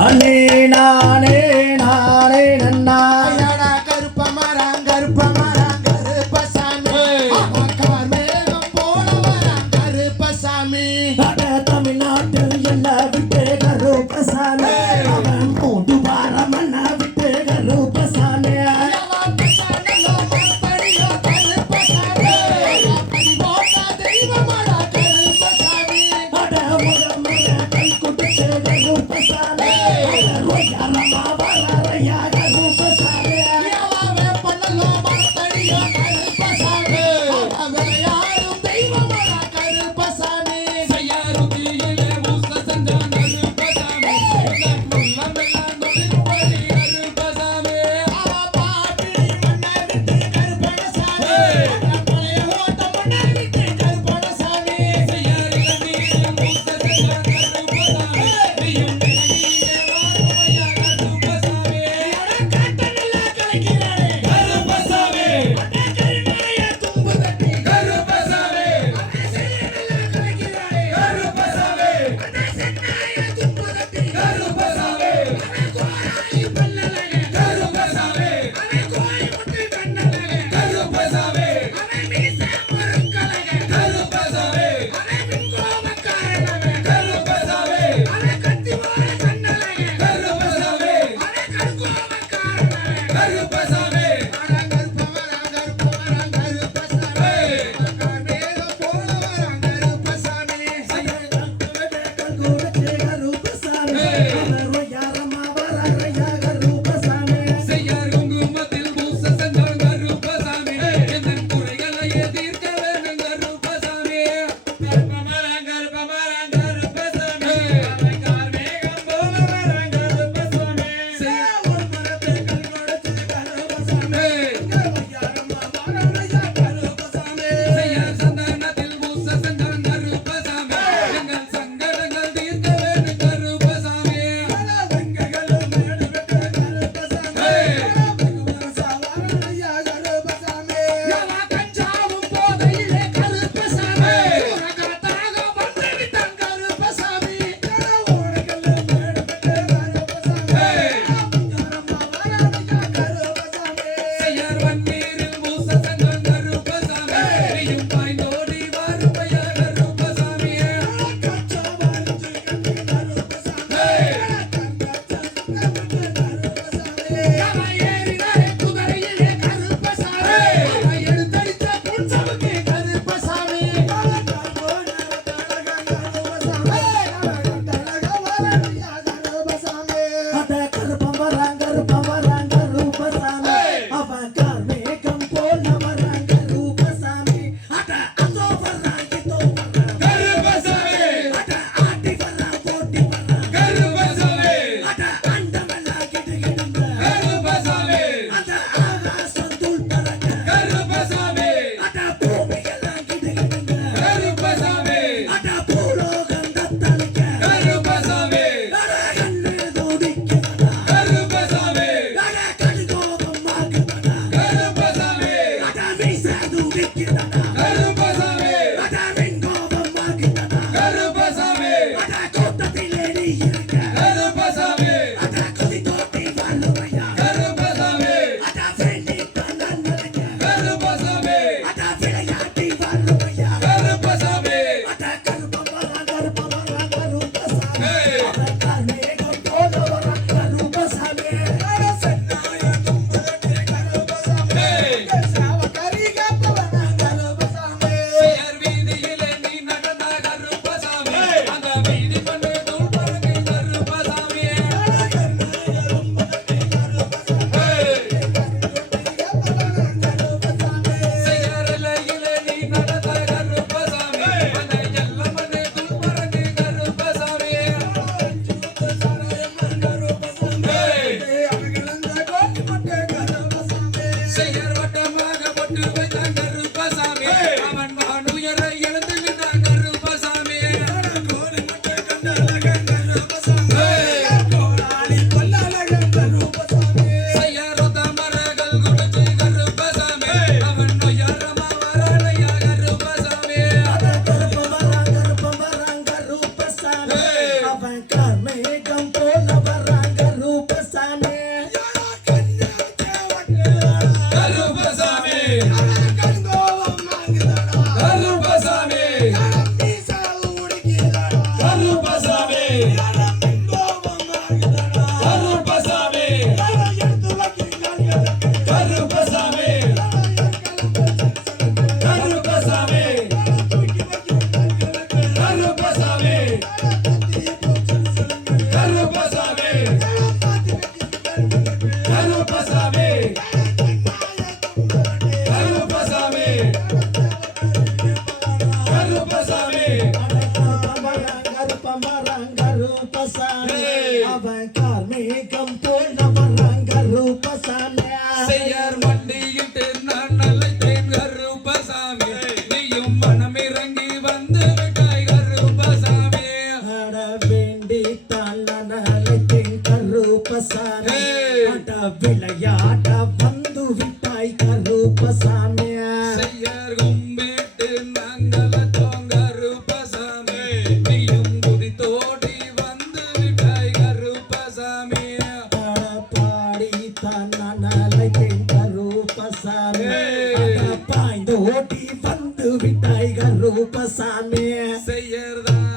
Anena. காட்டனல்ல நீயும் விட்டு விட்டாய் கருப்பசாமி செய்யறதா?